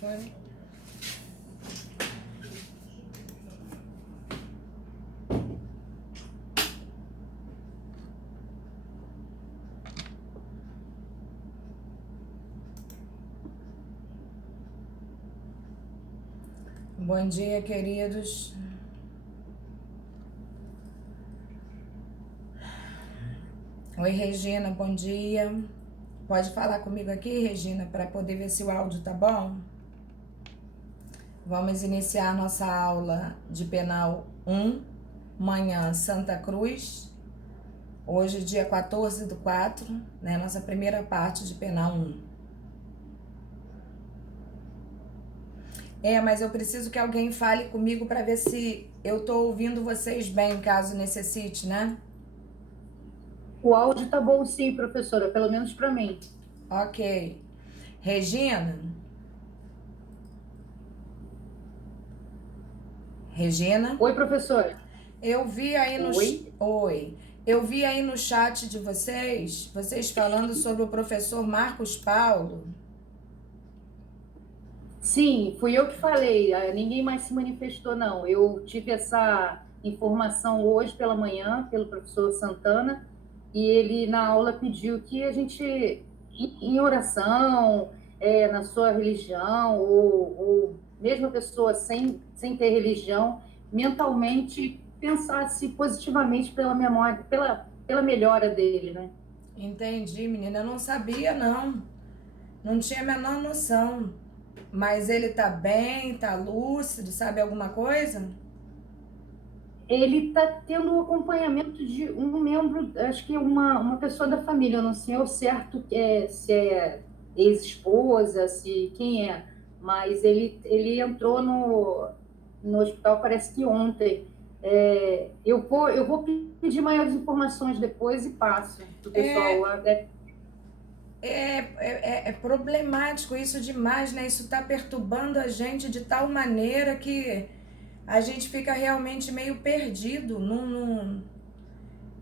Foi. Bom dia, queridos. Oi, Regina, bom dia. Pode falar comigo aqui, Regina, para poder ver se o áudio tá bom? Vamos iniciar nossa aula de penal 1, manhã Santa Cruz. Hoje, dia 14/4, né? Nossa primeira parte de penal 1. Mas eu preciso que alguém fale comigo para ver se eu tô ouvindo vocês bem, caso necessite, né? O áudio tá bom sim, professora, pelo menos para mim. Ok. Regina? Regina? Oi, professora. Eu vi aí no... Oi. Oi. Eu vi aí no chat de vocês falando sobre o professor Marcos Paulo. Sim, fui eu que falei, ninguém mais se manifestou, não. Eu tive essa informação hoje pela manhã pelo professor Santana e ele na aula pediu que a gente, em oração, na sua religião, ou mesmo a pessoa sem ter religião, mentalmente pensasse positivamente pela memória, pela melhora dele, né? Entendi, menina. Eu não sabia, não. Não tinha a menor noção. Mas ele tá bem, tá lúcido, sabe alguma coisa? Ele está tendo o acompanhamento de um membro, acho que uma pessoa da família, eu não sei ao certo se é ex-esposa, se quem é, mas ele entrou no hospital, parece que ontem. Eu vou pedir maiores informações depois e passo para o pessoal. É, é problemático isso demais, né? Isso tá perturbando a gente de tal maneira que a gente fica realmente meio perdido.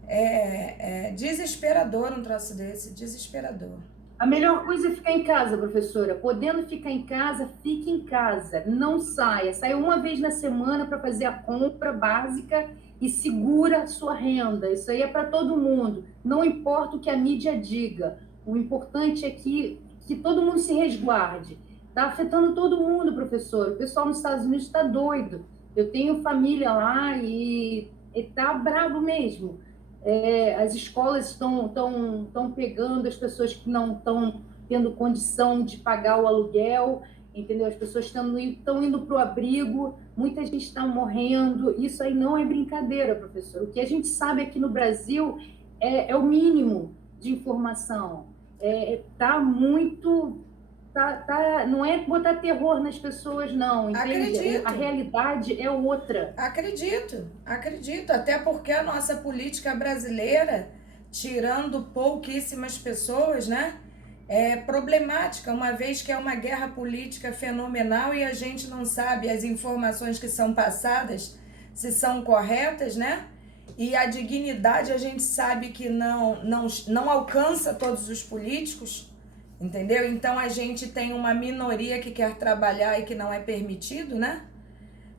É desesperador um troço desse, desesperador. A melhor coisa é ficar em casa, professora. Podendo ficar em casa, fique em casa. Não saia. Saia uma vez na semana para fazer a compra básica e segura a sua renda. Isso aí é para todo mundo. Não importa o que a mídia diga. O importante é que todo mundo se resguarde. Está afetando todo mundo, professor. O pessoal nos Estados Unidos está doido. Eu tenho família lá e está bravo mesmo. As escolas estão pegando as pessoas que não estão tendo condição de pagar o aluguel, entendeu? As pessoas estão indo para o abrigo, muita gente está morrendo. Isso aí não é brincadeira, professor. O que a gente sabe aqui no Brasil é o mínimo de informação. Tá muito. Não é botar terror nas pessoas, não, entende? A Acredito, realidade é outra. acredito. Até porque a nossa política brasileira, tirando pouquíssimas pessoas, né? É problemática, uma vez que é uma guerra política fenomenal e a gente não sabe as informações que são passadas, se são corretas, né? E a dignidade a gente sabe que não alcança todos os políticos, entendeu? Então a gente tem uma minoria que quer trabalhar e que não é permitido, né?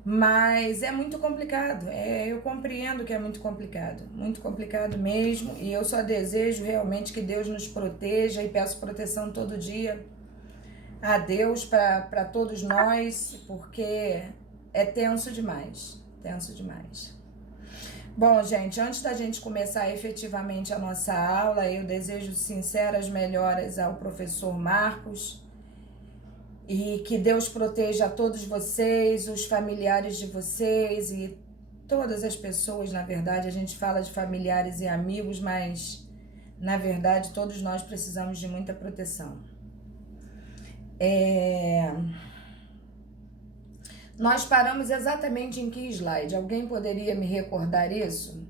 Mas é muito complicado. Eu compreendo que é muito complicado mesmo. E eu só desejo realmente que Deus nos proteja e peço proteção todo dia a Deus para todos nós, porque é tenso demais. Tenso demais. Bom, gente, antes da gente começar efetivamente a nossa aula, eu desejo sinceras melhoras ao professor Marcos. E que Deus proteja a todos vocês, os familiares de vocês e todas as pessoas, na verdade. A gente fala de familiares e amigos, mas na verdade todos nós precisamos de muita proteção. Nós paramos exatamente em que slide? Alguém poderia me recordar isso?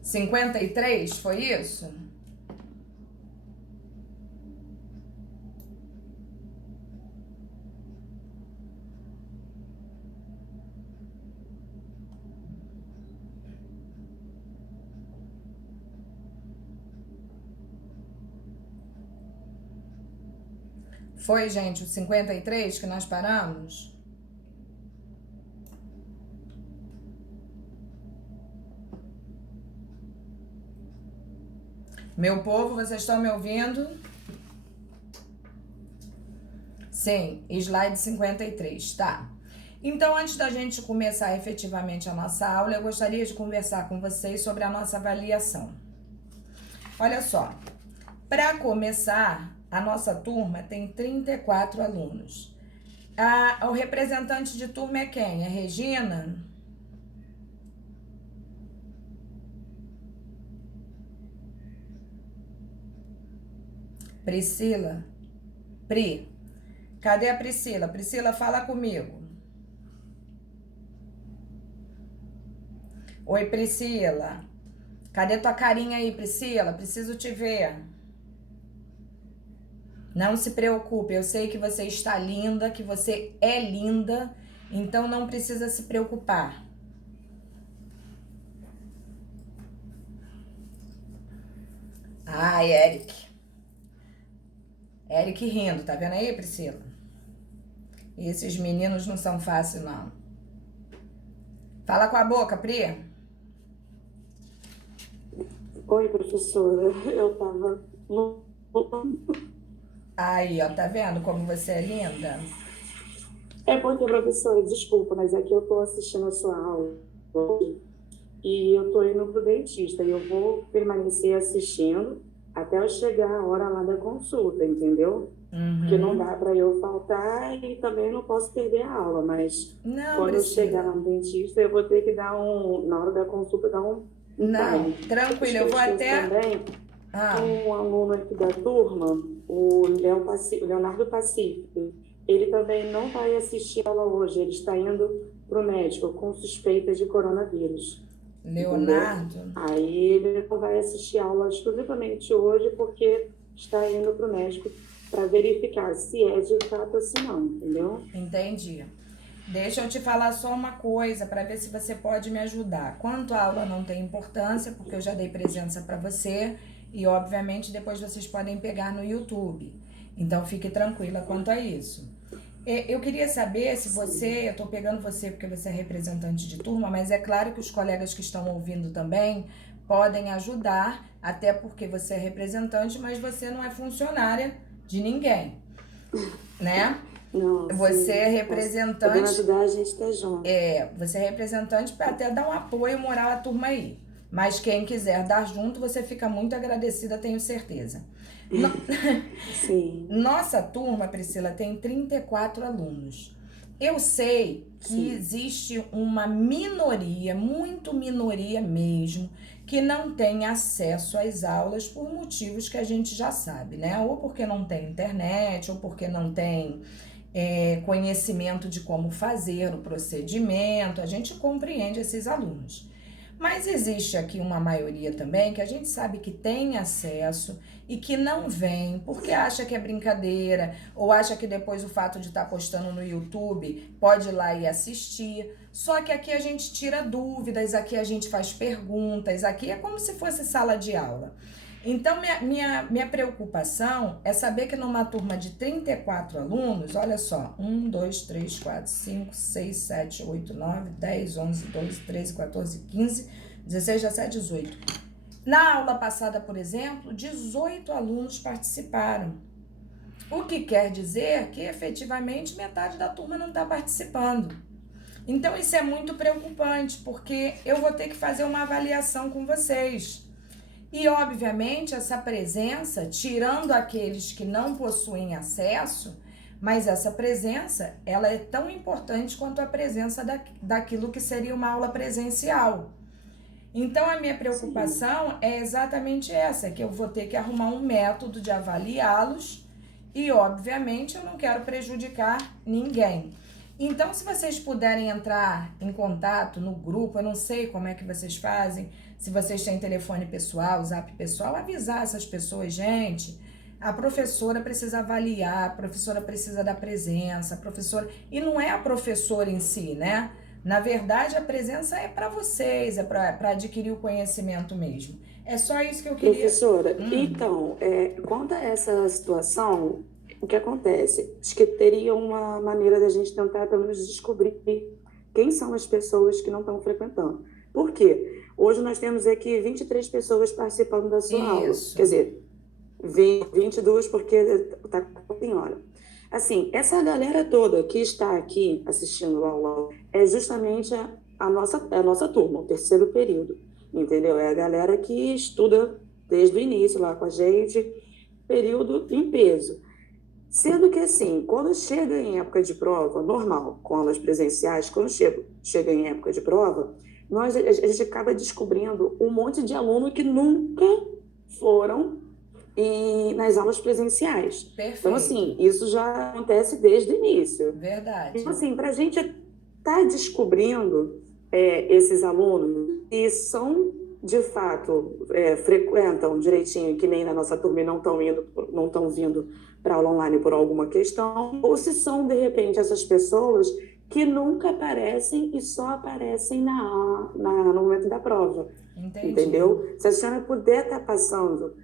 53, foi isso? Foi, gente, o 53 que nós paramos? Meu povo, vocês estão me ouvindo? Sim, slide 53, tá. Então, antes da gente começar efetivamente a nossa aula, eu gostaria de conversar com vocês sobre a nossa avaliação. Olha só, para começar, a nossa turma tem 34 alunos. O representante de turma é quem? É Regina? Priscila? Pri? Cadê a Priscila? Priscila, fala comigo. Oi, Priscila. Cadê tua carinha aí, Priscila? Preciso te ver. Não se preocupe, eu sei que você está linda, que você é linda, então não precisa se preocupar. Ai, Eric. Eric rindo, tá vendo aí, Priscila? Esses meninos não são fáceis, não. Fala com a boca, Pri. Oi, professora. Eu tava. Aí, ó, tá vendo como você é linda? É porque, professora, desculpa, mas é que eu tô assistindo a sua aula hoje e eu tô indo pro dentista e eu vou permanecer assistindo até eu chegar a hora lá da consulta, entendeu? Porque não dá para eu faltar e também não posso perder a aula, mas Não, quando eu Priscila. chegar lá no dentista, eu vou ter que dar na hora da consulta, dar um Não, time. tranquilo, eu vou até... Também, um aluno aqui da turma, o Leonardo Pacífico, ele também não vai assistir a aula hoje, ele está indo para o médico com suspeita de coronavírus. Leonardo? Entendeu? Aí ele não vai assistir a aula exclusivamente hoje porque está indo para o médico para verificar se é de fato ou se não, entendeu? Entendi. Deixa eu te falar só uma coisa para ver se você pode me ajudar. Quanto a aula não tem importância, porque eu já dei presença para você e, obviamente, depois vocês podem pegar no YouTube. Então, fique tranquila quanto a isso. Eu queria saber se você, eu tô pegando você porque você é representante de turma, mas é claro que os colegas que estão ouvindo também podem ajudar, até porque você é representante, mas você não é funcionária de ninguém, né? Não, você é representante. Podendo ajudar, a gente tá junto. Você é representante para até dar um apoio moral à turma aí. Mas quem quiser dar junto, você fica muito agradecida, tenho certeza. Sim. Nossa turma, Priscila, tem 34 alunos. Eu sei que existe uma minoria, muito minoria mesmo, que não tem acesso às aulas por motivos que a gente já sabe, né? Ou porque não tem internet, ou porque não tem conhecimento de como fazer o procedimento. A gente compreende esses alunos. Mas existe aqui uma maioria também que a gente sabe que tem acesso e que não vem porque acha que é brincadeira ou acha que depois o fato de estar postando no YouTube pode ir lá e assistir. Só que aqui a gente tira dúvidas, aqui a gente faz perguntas, aqui é como se fosse sala de aula. Então, minha preocupação é saber que numa turma de 34 alunos, olha só, 1, 2, 3, 4, 5, 6, 7, 8, 9, 10, 11, 12, 13, 14, 15, 16, 17, 18. Na aula passada, por exemplo, 18 alunos participaram. O que quer dizer que, efetivamente, metade da turma não está participando. Então, isso é muito preocupante, porque eu vou ter que fazer uma avaliação com vocês. E, obviamente, essa presença, tirando aqueles que não possuem acesso, mas essa presença, ela é tão importante quanto a presença daquilo que seria uma aula presencial. Então, a minha preocupação é exatamente essa, que eu vou ter que arrumar um método de avaliá-los e, obviamente, eu não quero prejudicar ninguém. Então, se vocês puderem entrar em contato no grupo, eu não sei como é que vocês fazem, se vocês têm telefone pessoal, zap pessoal, avisar essas pessoas, gente, a professora precisa avaliar, a professora precisa da presença, a professora... E não é a professora em si, né? Na verdade, a presença é para vocês, é para adquirir o conhecimento mesmo. É só isso que eu queria... Professora, então, quanto a essa situação, o que acontece? Acho que teria uma maneira da gente tentar, pelo menos, descobrir quem são as pessoas que não estão frequentando. Por quê? Hoje nós temos aqui 23 pessoas participando da sua aula. Quer Isso. dizer, 22 porque está com a senhora. Assim, essa galera toda que está aqui assistindo a aula é justamente a nossa turma, o terceiro período, entendeu? É a galera que estuda desde o início lá com a gente, período em peso. Sendo que, assim, quando chega em época de prova, normal, com aulas presenciais, quando chega em época de prova, a gente acaba descobrindo um monte de aluno que nunca foram nas aulas presenciais. Então, Perfeito. assim, isso já acontece desde o início. Verdade. Então, assim, para a gente estar descobrindo esses alunos que são, de fato, frequentam direitinho, que nem na nossa turma e não estão vindo para aula online por alguma questão, ou se são, de repente, essas pessoas que nunca aparecem e só aparecem no momento da prova. Entendi. Entendeu? Se a senhora puder estar passando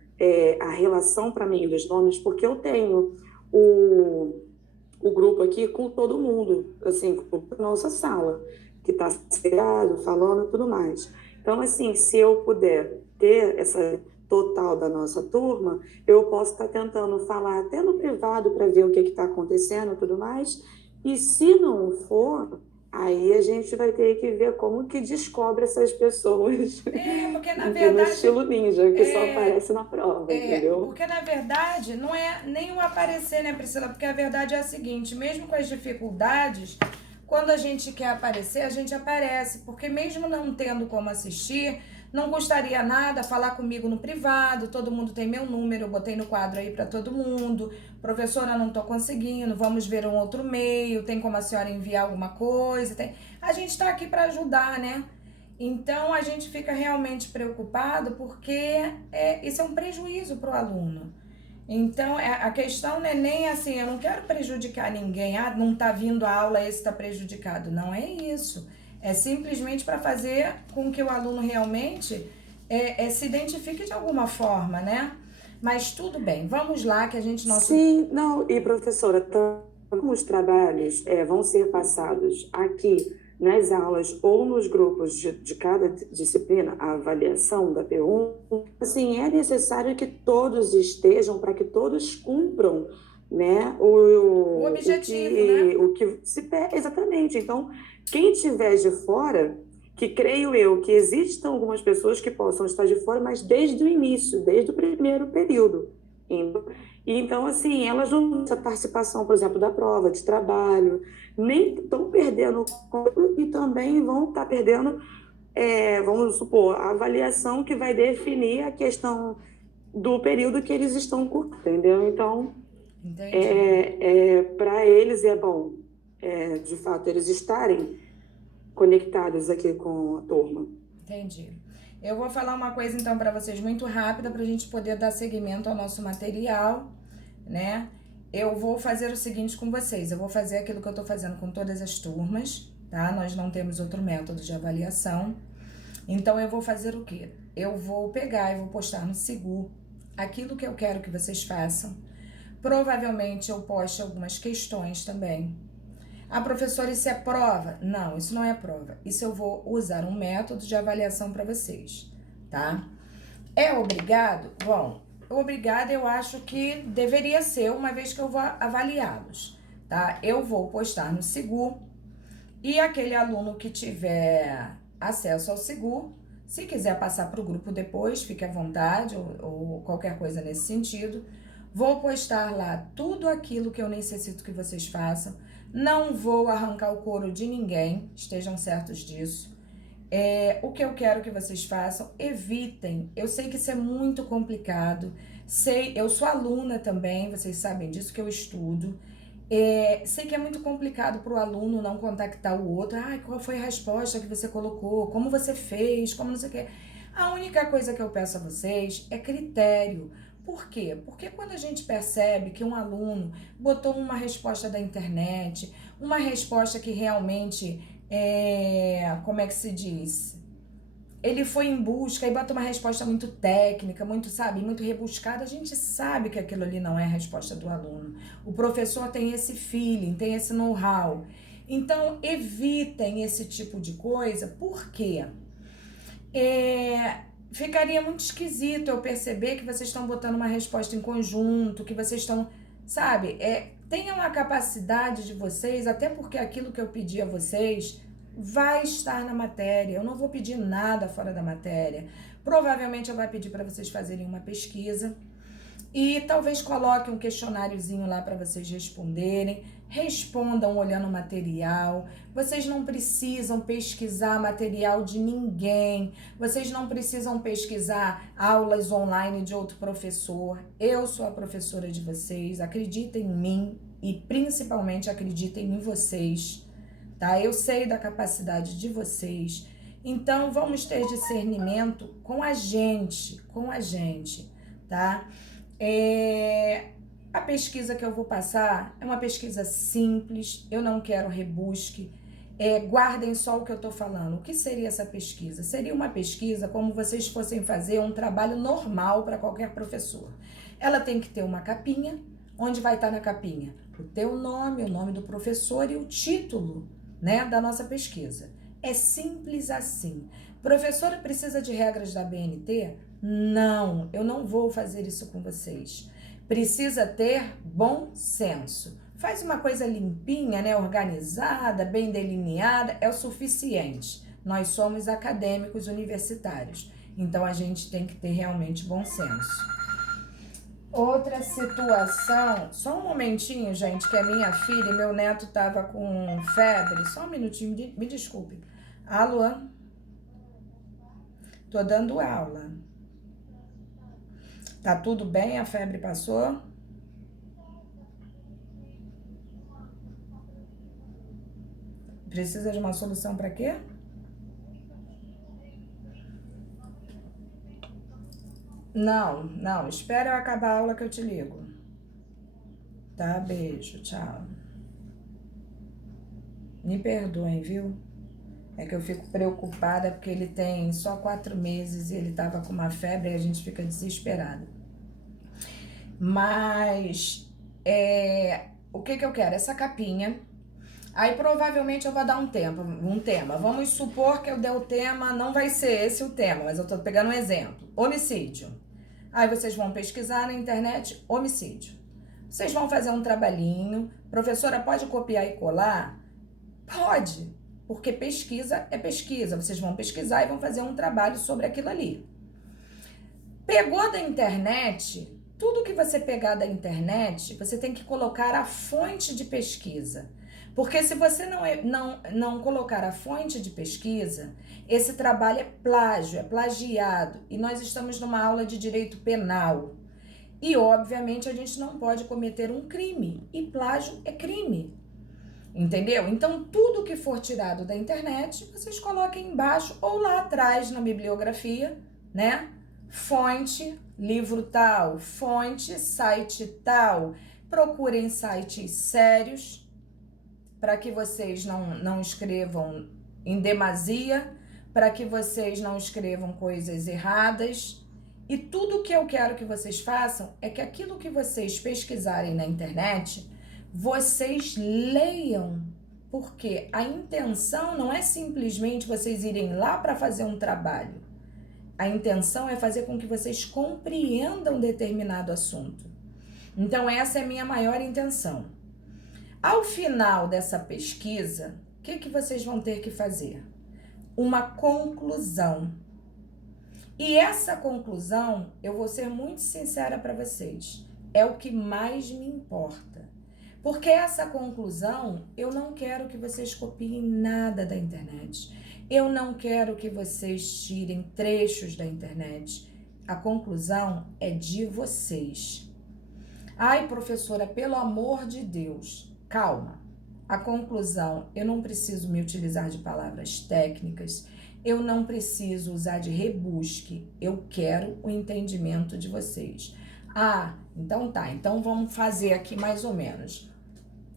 a relação para mim dos nomes, porque eu tenho o grupo aqui com todo mundo, assim, com a nossa sala, que está segregado, falando e tudo mais. Então, assim, se eu puder ter essa total da nossa turma, eu posso estar tentando falar até no privado para ver o que está acontecendo e tudo mais. E se não for, aí a gente vai ter que ver como que descobre essas pessoas. Porque na No verdade... estilo ninja, que só aparece na prova, entendeu? Porque na verdade não é nem o aparecer, né, Priscila? Porque a verdade é a seguinte, mesmo com as dificuldades, quando a gente quer aparecer, a gente aparece. Porque mesmo não tendo como assistir, não custaria nada falar comigo no privado, todo mundo tem meu número, eu botei no quadro aí para todo mundo. Professora, não tô conseguindo, vamos ver um outro meio, tem como a senhora enviar alguma coisa? A gente tá aqui para ajudar, né? Então, a gente fica realmente preocupado porque isso é um prejuízo para o aluno. Então, a questão não é nem assim, eu não quero prejudicar ninguém, não está vindo a aula, esse está prejudicado. Não é isso. É simplesmente para fazer com que o aluno realmente se identifique de alguma forma, né? Mas tudo bem, vamos lá que a gente... Sim, não, e professora, como os trabalhos vão ser passados aqui nas aulas ou nos grupos de cada disciplina, a avaliação da P1, assim, é necessário que todos estejam para que todos cumpram, né, O objetivo, o que se pede, exatamente. Então, quem estiver de fora, que creio eu que existam algumas pessoas que possam estar de fora, mas desde o início, desde o primeiro período. Então, assim, elas não têm essa participação, por exemplo, da prova de trabalho, nem estão perdendo e também vão estar perdendo, vamos supor, a avaliação que vai definir a questão do período que eles estão cursando, entendeu? Então, para eles é bom, de fato, eles estarem conectados aqui com a turma. Entendi. Eu vou falar uma coisa então para vocês muito rápida para a gente poder dar seguimento ao nosso material, né? Eu vou fazer o seguinte com vocês, eu vou fazer aquilo que eu tô fazendo com todas as turmas, tá? Nós não temos outro método de avaliação. Então eu vou fazer o quê? Eu vou pegar e vou postar no Sigur aquilo que eu quero que vocês façam. Provavelmente eu poste algumas questões também. Professora, isso é prova? Não, isso não é prova. Isso eu vou usar um método de avaliação para vocês, tá? É obrigado? Bom, obrigado eu acho que deveria ser, uma vez que eu vou avaliá-los, tá? Eu vou postar no Sigur e aquele aluno que tiver acesso ao Sigur, se quiser passar para o grupo depois, fique à vontade ou qualquer coisa nesse sentido. Vou postar lá tudo aquilo que eu necessito que vocês façam. Não vou arrancar o couro de ninguém, estejam certos disso. O que eu quero que vocês façam, evitem. Eu sei que isso é muito complicado. Eu sou aluna também, vocês sabem disso que eu estudo. Sei que é muito complicado para o aluno não contactar o outro. Qual foi a resposta que você colocou? Como você fez? Como não sei o quê. A única coisa que eu peço a vocês é critério. Por quê? Porque quando a gente percebe que um aluno botou uma resposta da internet, uma resposta que realmente como é que se diz? ele foi em busca e bota uma resposta muito técnica, muito, sabe, muito rebuscada, a gente sabe que aquilo ali não é a resposta do aluno. O professor tem esse feeling, tem esse know-how. Então, evitem esse tipo de coisa, porque ficaria muito esquisito eu perceber que vocês estão botando uma resposta em conjunto, que vocês estão, sabe, tenham a capacidade de vocês, até porque aquilo que eu pedi a vocês vai estar na matéria, eu não vou pedir nada fora da matéria. Provavelmente eu vou pedir para vocês fazerem uma pesquisa e talvez coloque um questionáriozinho lá para vocês responderem. Respondam olhando o material. Vocês não precisam pesquisar material de ninguém. Vocês não precisam pesquisar aulas online de outro professor. Eu sou a professora de vocês. Acreditem em mim e principalmente acreditem em vocês. Tá? Eu sei da capacidade de vocês. Então, vamos ter discernimento com a gente, tá? A pesquisa que eu vou passar é uma pesquisa simples, eu não quero rebusque. Guardem só o que eu tô falando. O que seria essa pesquisa? Seria uma pesquisa como vocês fossem fazer um trabalho normal para qualquer professor. Ela tem que ter uma capinha, onde vai estar na capinha o teu nome, o nome do professor e o título, né, da nossa pesquisa. É simples assim. Professora, precisa de regras da BNT? Não, eu não vou fazer isso com vocês. Precisa ter bom senso. Faz uma coisa limpinha, né, organizada, bem delineada, é o suficiente. Nós somos acadêmicos universitários, então a gente tem que ter realmente bom senso. Outra situação, só um momentinho, gente, que a minha filha e meu neto tava com febre, só um minutinho, me desculpe. Alô? Tô dando aula. Tá tudo bem? A febre passou? Precisa de uma solução para quê? Não, espera eu acabar a aula que eu te ligo. Tá, beijo, tchau. Me perdoem, viu? É que eu fico preocupada porque ele tem só 4 meses e ele tava com uma febre e a gente fica desesperada. Mas, o que eu quero? Essa capinha. Aí provavelmente eu vou dar um tema. Vamos supor que eu dei o tema, não vai ser esse o tema, mas eu tô pegando um exemplo. Homicídio. Aí vocês vão pesquisar na internet homicídio. Vocês vão fazer um trabalhinho. Professora, pode copiar e colar? Pode, porque pesquisa é pesquisa. Vocês vão pesquisar e vão fazer um trabalho sobre aquilo ali. Pegou da internet, tudo que você pegar da internet, você tem que colocar a fonte de pesquisa. Porque se você não colocar a fonte de pesquisa, esse trabalho é plágio, é plagiado. E nós estamos numa aula de direito penal. E, obviamente, a gente não pode cometer um crime. E plágio é crime. Entendeu? Então, tudo que for tirado da internet, vocês coloquem embaixo ou lá atrás na bibliografia, né? Fonte, livro tal, fonte, site tal. Procurem sites sérios, para que vocês não escrevam em demasia, para que vocês não escrevam coisas erradas. E tudo que eu quero que vocês façam é que aquilo que vocês pesquisarem na internet, vocês leiam, porque a intenção não é simplesmente vocês irem lá para fazer um trabalho. A intenção é fazer com que vocês compreendam determinado assunto. Então, essa é a minha maior intenção. Ao final dessa pesquisa, o que vocês vão ter que fazer? Uma conclusão. E essa conclusão, eu vou ser muito sincera para vocês, é o que mais me importa. Porque essa conclusão, eu não quero que vocês copiem nada da internet. Eu não quero que vocês tirem trechos da internet. A conclusão é de vocês. Ai, professora, pelo amor de Deus, calma. A conclusão, eu não preciso me utilizar de palavras técnicas, eu não preciso usar de rebusque, eu quero o entendimento de vocês. Ah, então tá, então vamos fazer aqui mais ou menos.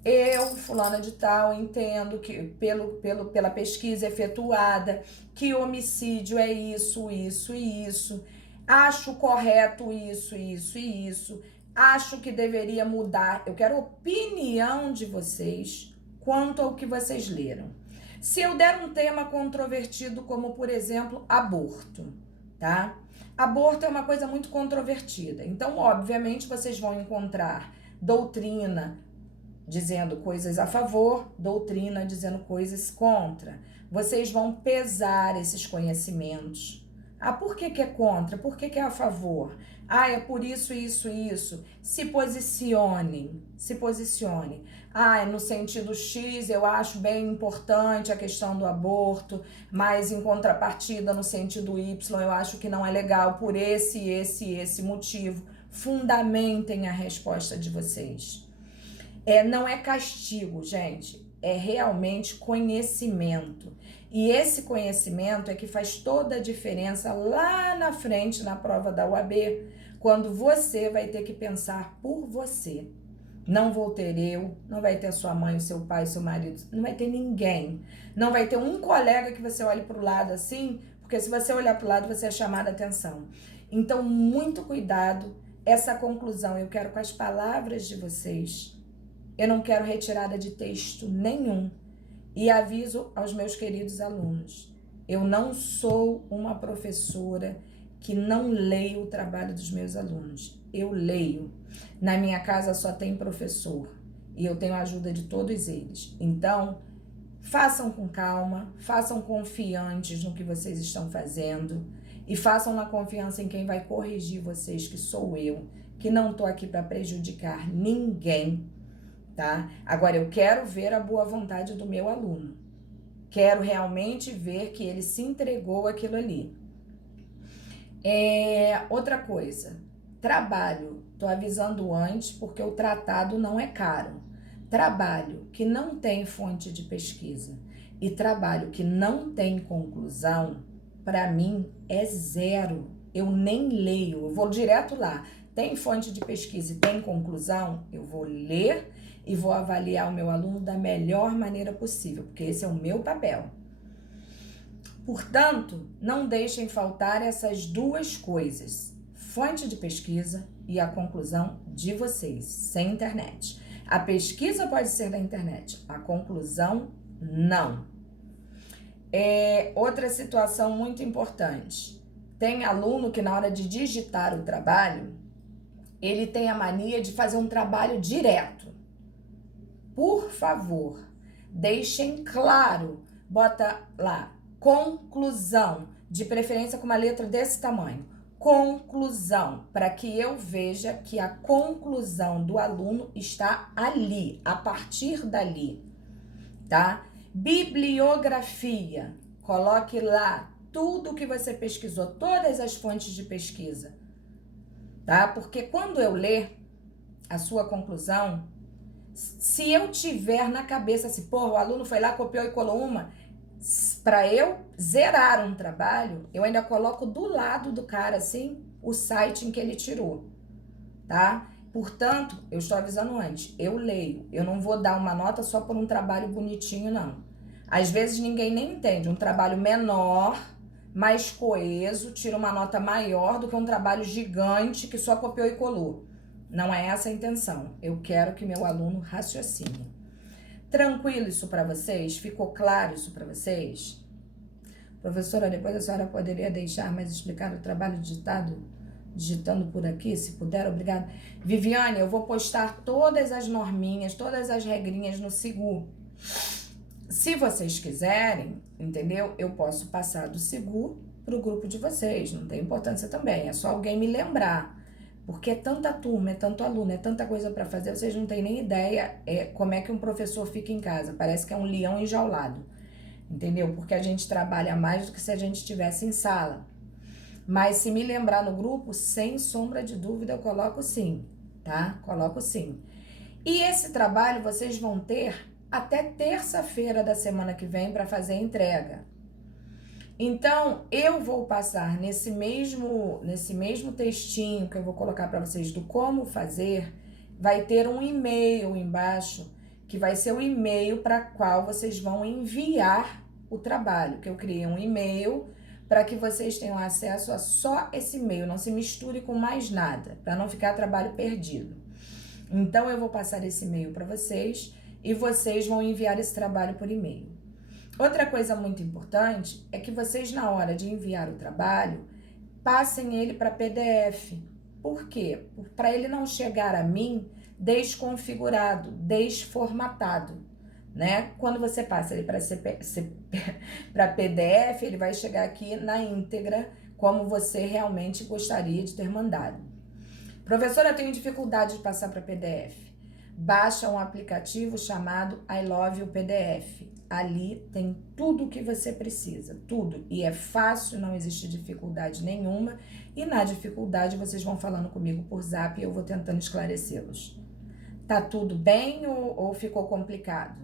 eu, fulana de tal, entendo que pela pesquisa efetuada, que homicídio é isso, isso e isso. Acho correto isso, isso e isso. Acho que deveria mudar. Eu quero a opinião de vocês quanto ao que vocês leram. Se eu der um tema controvertido, como, por exemplo, aborto, tá? Aborto é uma coisa muito controvertida. Então, obviamente, vocês vão encontrar doutrina dizendo coisas a favor, doutrina dizendo coisas contra. Vocês vão pesar esses conhecimentos. Ah, por que é contra? Por que é a favor? Ah, é por isso, isso, isso. Se posicionem, se posicione. Ah, no sentido X, eu acho bem importante a questão do aborto, mas em contrapartida, no sentido Y, eu acho que não é legal por esse motivo. Fundamentem a resposta de vocês. Não é castigo, gente, é realmente conhecimento. E esse conhecimento é que faz toda a diferença lá na frente, na prova da UAB, quando você vai ter que pensar por você. Não vou ter eu, não vai ter a sua mãe, o seu pai, o seu marido, não vai ter ninguém. Não vai ter um colega que você olhe para o lado assim, porque se você olhar para o lado, você é chamada a atenção. Então, muito cuidado, essa conclusão eu quero com as palavras de vocês. Eu não quero retirada de texto nenhum. E aviso aos meus queridos alunos, eu não sou uma professora que não leio o trabalho dos meus alunos. Eu leio. Na minha casa só tem professor e eu tenho a ajuda de todos eles. Então, façam com calma, façam confiantes no que vocês estão fazendo e façam na confiança em quem vai corrigir vocês, que sou eu, que não estou aqui para prejudicar ninguém. Tá? Agora, eu quero ver a boa vontade do meu aluno. Quero realmente ver que ele se entregou àquilo ali. Outra coisa, trabalho. Tô avisando antes porque o tratado não é caro. Trabalho que não tem fonte de pesquisa e trabalho que não tem conclusão, para mim é zero. Eu nem leio, eu vou direto lá. Tem fonte de pesquisa e tem conclusão? Eu vou ler e vou avaliar o meu aluno da melhor maneira possível, porque esse é o meu papel. Portanto, não deixem faltar essas duas coisas, fonte de pesquisa e a conclusão de vocês, sem internet. A pesquisa pode ser da internet, a conclusão não. Outra situação muito importante, tem aluno que na hora de digitar o trabalho, ele tem a mania de fazer um trabalho direto. Por favor, deixem claro, bota lá, conclusão, de preferência com uma letra desse tamanho, conclusão, para que eu veja que a conclusão do aluno está ali, a partir dali, tá? Bibliografia, coloque lá tudo que você pesquisou, todas as fontes de pesquisa, tá? Porque quando eu ler a sua conclusão, se eu tiver na cabeça assim, porra, o aluno foi lá, copiou e colou uma, para eu zerar um trabalho, eu ainda coloco do lado do cara, assim, o site em que ele tirou, tá? Portanto, eu estou avisando antes, eu leio, eu não vou dar uma nota só por um trabalho bonitinho, não. Às vezes ninguém nem entende, um trabalho menor, mais coeso, tira uma nota maior do que um trabalho gigante que só copiou e colou. Não é essa a intenção. Eu quero que meu aluno raciocine. Tranquilo isso para vocês? Ficou claro isso para vocês? Professora, depois a senhora poderia deixar mais explicar o trabalho digitando por aqui, se puder, obrigada. Viviane, eu vou postar todas as norminhas, todas as regrinhas no Sigu. Se vocês quiserem, entendeu? Eu posso passar do Sigu para o grupo de vocês, não tem importância também, é só alguém me lembrar. Porque é tanta turma, é tanto aluno, é tanta coisa para fazer, vocês não têm nem ideia como é que um professor fica em casa. Parece que é um leão enjaulado, entendeu? Porque a gente trabalha mais do que se a gente estivesse em sala. Mas se me lembrar no grupo, sem sombra de dúvida, eu coloco sim, tá? Coloco sim. E esse trabalho vocês vão ter até terça-feira da semana que vem para fazer a entrega. Então, eu vou passar nesse mesmo textinho que eu vou colocar para vocês do como fazer, vai ter um e-mail embaixo que vai ser o e-mail para qual vocês vão enviar o trabalho, que eu criei um e-mail para que vocês tenham acesso a só esse e-mail, não se misture com mais nada, para não ficar trabalho perdido. Então, eu vou passar esse e-mail para vocês e vocês vão enviar esse trabalho por e-mail. Outra coisa muito importante é que vocês, na hora de enviar o trabalho, passem ele para PDF. Por quê? Para ele não chegar a mim desconfigurado, desformatado, né? Quando você passa ele para PDF, ele vai chegar aqui na íntegra, como você realmente gostaria de ter mandado. Professora, eu tenho dificuldade de passar para PDF. Baixa um aplicativo chamado I Love You PDF. Ali tem tudo o que você precisa, tudo. E é fácil, não existe dificuldade nenhuma. E na dificuldade vocês vão falando comigo por zap e eu vou tentando esclarecê-los. Tá tudo bem ou ficou complicado?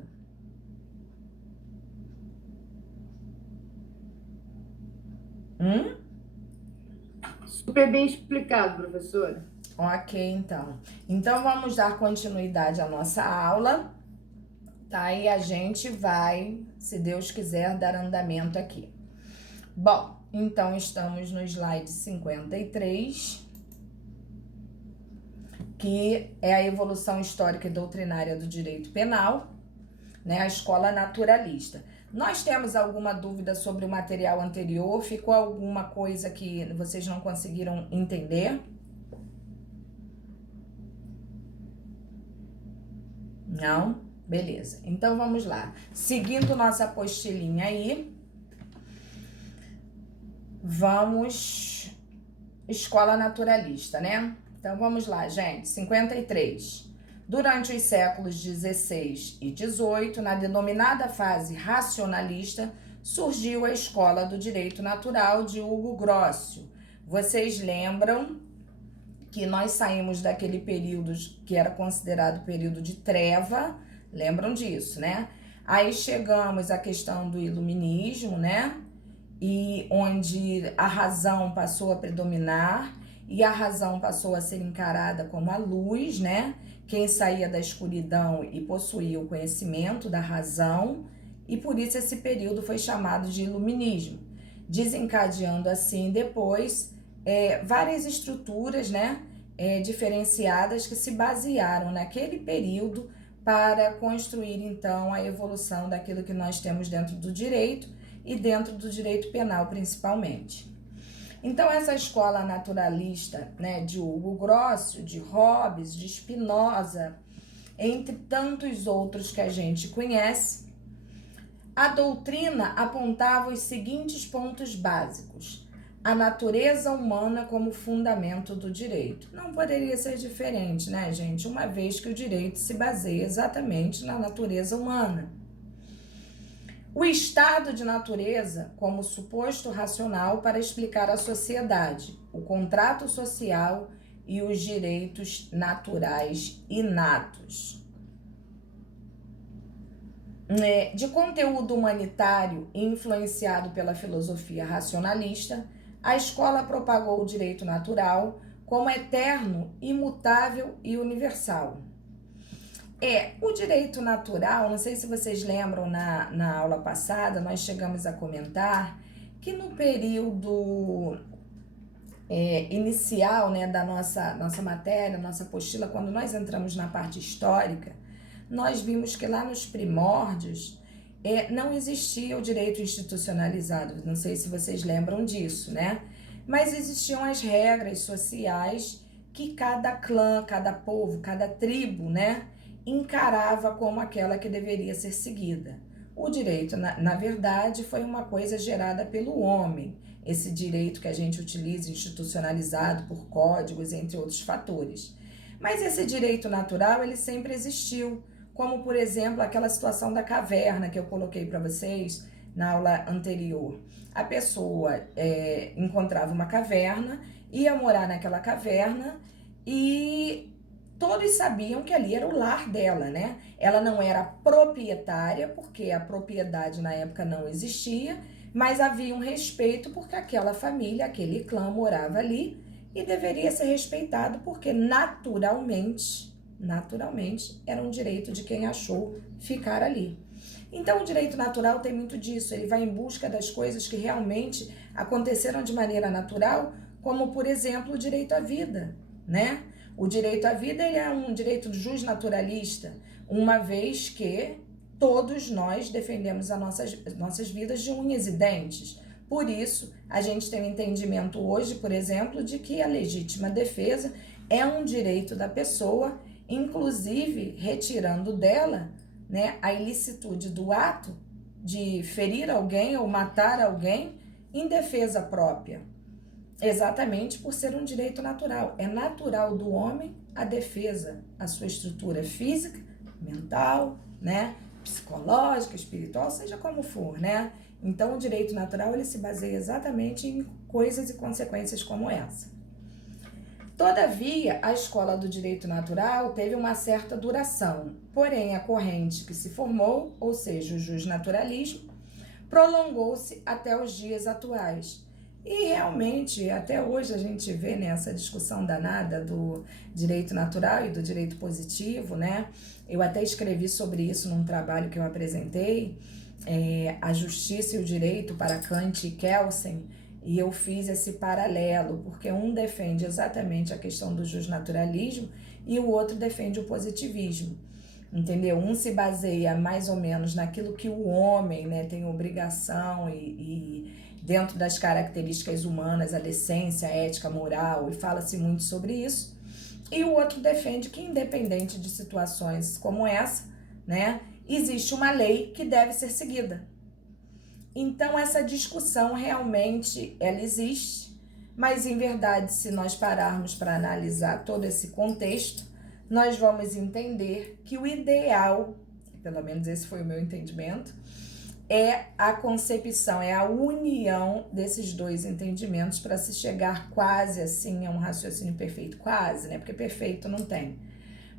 Super bem explicado, professora. Ok, então. Então, vamos dar continuidade à nossa aula, tá? E a gente vai, se Deus quiser, dar andamento aqui. Bom, então, estamos no slide 53, que é a evolução histórica e doutrinária do direito penal, né? A escola naturalista. Nós temos alguma dúvida sobre o material anterior? Ficou alguma coisa que vocês não conseguiram entender? Não? Beleza. Então, vamos lá. Seguindo nossa apostilinha aí, vamos... Escola naturalista, né? Então, vamos lá, gente. 53. Durante os séculos 16 e 18, na denominada fase racionalista, surgiu a escola do direito natural de Hugo Grocio. Vocês lembram que nós saímos daquele período que era considerado período de treva, lembram disso, né? Aí chegamos à questão do iluminismo, né? E onde a razão passou a predominar e a razão passou a ser encarada como a luz, né? Quem saía da escuridão e possuía o conhecimento da razão, e por isso esse período foi chamado de iluminismo, desencadeando assim depois várias estruturas, né, diferenciadas que se basearam naquele período para construir então a evolução daquilo que nós temos dentro do direito e dentro do direito penal principalmente. Então, essa escola naturalista, né, de Hugo Grocio, de Hobbes, de Spinoza, entre tantos outros que a gente conhece, a doutrina apontava os seguintes pontos básicos: a natureza humana como fundamento do direito. Não poderia ser diferente, né, gente? Uma vez que o direito se baseia exatamente na natureza humana. O estado de natureza como suposto racional para explicar a sociedade, o contrato social e os direitos naturais inatos. De conteúdo humanitário e influenciado pela filosofia racionalista, a escola propagou o direito natural como eterno, imutável e universal. O direito natural, não sei se vocês lembram, na aula passada, nós chegamos a comentar que no período inicial, né, da nossa matéria, nossa apostila, quando nós entramos na parte histórica, nós vimos que lá nos primórdios não existia o direito institucionalizado, não sei se vocês lembram disso, né? Mas existiam as regras sociais que cada clã, cada povo, cada tribo, né, encarava como aquela que deveria ser seguida. O direito, na verdade, foi uma coisa gerada pelo homem, esse direito que a gente utiliza institucionalizado por códigos, entre outros fatores. Mas esse direito natural, ele sempre existiu, como, por exemplo, aquela situação da caverna que eu coloquei para vocês na aula anterior. A pessoa encontrava uma caverna, ia morar naquela caverna e todos sabiam que ali era o lar dela, né? Ela não era proprietária, porque a propriedade na época não existia, mas havia um respeito porque aquela família, aquele clã morava ali e deveria ser respeitado porque naturalmente, naturalmente, era um direito de quem achou ficar ali. Então, o direito natural tem muito disso, ele vai em busca das coisas que realmente aconteceram de maneira natural, como, por exemplo, o direito à vida, né? O direito à vida, ele é um direito justnaturalista, uma vez que todos nós defendemos as nossas vidas de unhas e dentes. Por isso, a gente tem um entendimento hoje, por exemplo, de que a legítima defesa é um direito da pessoa, inclusive retirando dela, né, a ilicitude do ato de ferir alguém ou matar alguém em defesa própria. Exatamente por ser um direito natural. É natural do homem a defesa, a sua estrutura física, mental, né, psicológica, espiritual, seja como for, né? Então, o direito natural, ele se baseia exatamente em coisas e consequências como essa. Todavia, a escola do direito natural teve uma certa duração, porém a corrente que se formou, ou seja, o justnaturalismo, prolongou-se até os dias atuais. E realmente, até hoje a gente vê nessa discussão danada do direito natural e do direito positivo, né? Eu até escrevi sobre isso num trabalho que eu apresentei, A Justiça e o Direito, para Kant e Kelsen, e eu fiz esse paralelo, porque um defende exatamente a questão do justnaturalismo e o outro defende o positivismo, entendeu? Um se baseia mais ou menos naquilo que o homem, né, tem obrigação e dentro das características humanas, a decência, a ética, a moral, e fala-se muito sobre isso. E o outro defende que, independente de situações como essa, né, existe uma lei que deve ser seguida. Então, essa discussão realmente, ela existe, mas, em verdade, se nós pararmos para analisar todo esse contexto, nós vamos entender que o ideal, pelo menos esse foi o meu entendimento, é a concepção, é a união desses dois entendimentos para se chegar quase assim a um raciocínio perfeito. Quase, né? Porque perfeito não tem.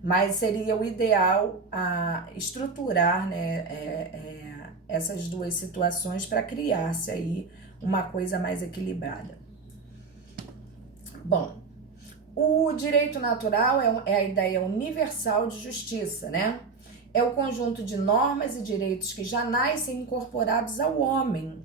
Mas seria o ideal a estruturar, né, essas duas situações para criar-se aí uma coisa mais equilibrada. Bom, o direito natural é a ideia universal de justiça, né? É o conjunto de normas e direitos que já nascem incorporados ao homem,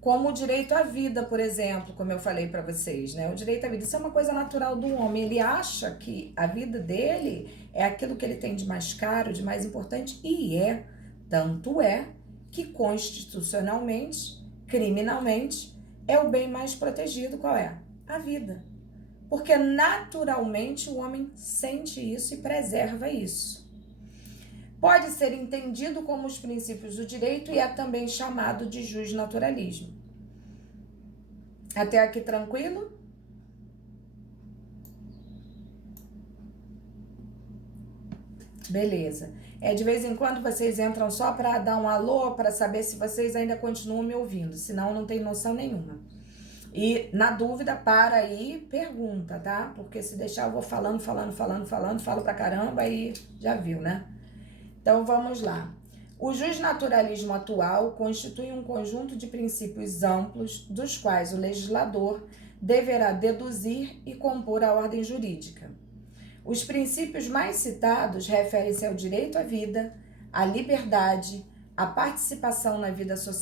como o direito à vida, por exemplo, como eu falei para vocês, né? O direito à vida, isso é uma coisa natural do homem. Ele acha que a vida dele é aquilo que ele tem de mais caro, de mais importante, e é. Tanto é que constitucionalmente, criminalmente, é o bem mais protegido. Qual é? A vida. Porque naturalmente o homem sente isso e preserva isso. Pode ser entendido como os princípios do direito e é também chamado de justnaturalismo. Até aqui tranquilo? Beleza. De vez em quando vocês entram só para dar um alô, para saber se vocês ainda continuam me ouvindo, senão não tem noção nenhuma. E na dúvida, para aí, pergunta, tá? Porque se deixar eu vou falando, falo pra caramba e já viu, né? Então, vamos lá. O justnaturalismo atual constitui um conjunto de princípios amplos dos quais o legislador deverá deduzir e compor a ordem jurídica. Os princípios mais citados referem-se ao direito à vida, à liberdade, à participação na vida social,